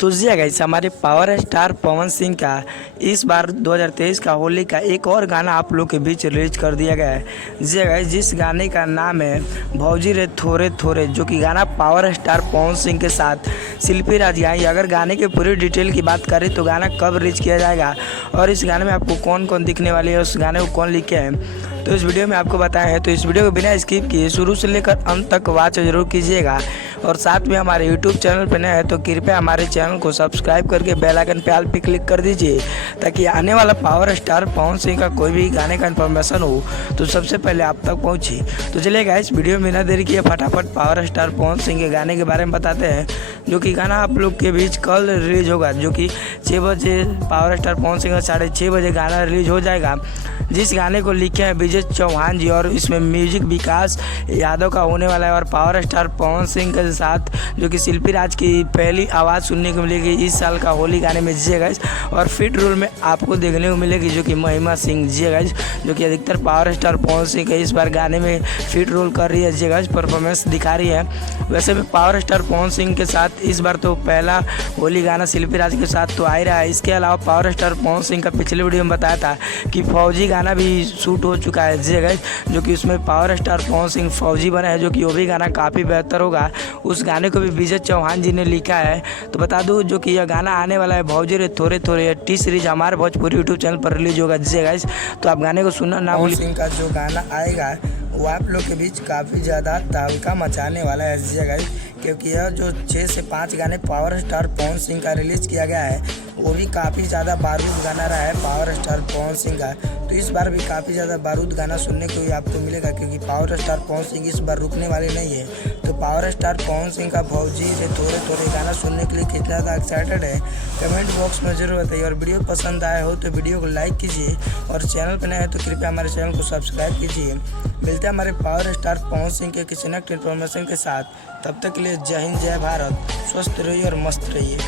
तो जी गाइस, हमारे power star Pawan Singh का इस बार 2023 का होली का एक और गाना आप लोग के बीच रिलीज कर दिया गया है। जी गाइस, जिस गाने का नाम है भौजी रे थोरे थोरे, जो कि गाना पावर स्टार पवन सिंह के साथ शिल्पी राज गाएंगे। अगर गाने की पूरी डिटेल की बात करें तो गाना कब रिलीज किया जाएगा और इस गाने में आपको कौन कौन दिखने वाली है, उस गाने को कौन लिखे हैं, तो इस वीडियो में आपको बताया है। तो इस वीडियो को बिना स्किप किए शुरू से लेकर अंत तक वॉच जरूर कीजिएगा और साथ में हमारे यूट्यूब चैनल पर नए हैं तो कृपया हमारे चैनल को सब्सक्राइब करके बेल आइकन पे ऑल पे क्लिक कर दीजिए, ताकि आने वाला पावर स्टार पवन सिंह का कोई भी गाने का इन्फॉर्मेशन हो तो सबसे पहले आप तक पहुंचे। तो चलिए गाइस, वीडियो में बिना देरी किए फटाफट पावर स्टार पवन सिंह के गाने के बारे में बताते हैं, जो कि गाना आप लोग के बीच कल रिलीज होगा, जो कि 6 बजे पावर स्टार पवन सिंह का 6:30 बजे गाना रिलीज हो जाएगा। जिस गाने को लिखे हैं विजय चौहान जी और इसमें म्यूजिक विकास यादव का होने वाला है और पावर स्टार पवन सिंह के साथ जो कि शिल्पी राज की पहली आवाज़ सुनने को मिलेगी इस साल का होली गाने में। जी गाइस, और फिट रोल में आपको देखने को मिलेगी जो कि महिमा सिंह। जी गाइस, जो कि अधिकतर पावर स्टार पवन सिंह के इस बार गाने में फिट रोल कर रही है। जी गाइस, परफॉर्मेंस दिखा रही है। वैसे भी पावर स्टार पवन सिंह के साथ इस बार तो पहला होली गाना शिल्पी राज के साथ तो आ ही रहा है। इसके अलावा पावर स्टार पवन सिंह का पिछले वीडियो में बताया था कि फौजी गाना भी शूट हो चुका है। जी गाइस, जो कि उसमें पावर स्टार पवन सिंह फौजी बना है, जो कि वो भी गाना काफ़ी बेहतर होगा। उस गाने को भी विजय चौहान जी ने लिखा है। तो बता दूं जो कि यह गाना आने वाला है भौजी रे थोड़े थोड़े टी सीरीज हमारे भोजपुरी यूट्यूब चैनल पर रिलीज होगा। जी गाइस, तो आप गाने को सुनना ना भूलिए। सिंह का जो गाना आएगा वो आप लोग के बीच काफ़ी ज़्यादा तहलका मचाने वाला है। जी गाइस, क्योंकि यह जो 6 से 5 गाने पावर स्टार पवन सिंह का रिलीज़ किया गया है वो भी काफ़ी ज़्यादा बारूद गाना रहा है पावर स्टार पवन सिंह का। तो इस बार भी काफ़ी ज़्यादा बारूद गाना सुनने को भी आपको मिलेगा, क्योंकि पावर स्टार पवन सिंह इस बार रुकने वाले नहीं है। तो पावर स्टार पवन सिंह का भौजी से थोड़े थोड़े गाना सुनने के लिए कितना ज़्यादा एक्साइटेड है कमेंट बॉक्स में जरूर बताइए। और वीडियो पसंद आया हो तो वीडियो को लाइक कीजिए और चैनल पर नए हैं तो कृपया हमारे चैनल को सब्सक्राइब कीजिए। मिलते हैं हमारे पावर स्टार पवन सिंह के किसी नेक्स्ट इन्फॉर्मेशन के साथ। तब तक के लिए जय हिंद, जय भारत, स्वस्थ रहिए और मस्त रहिए।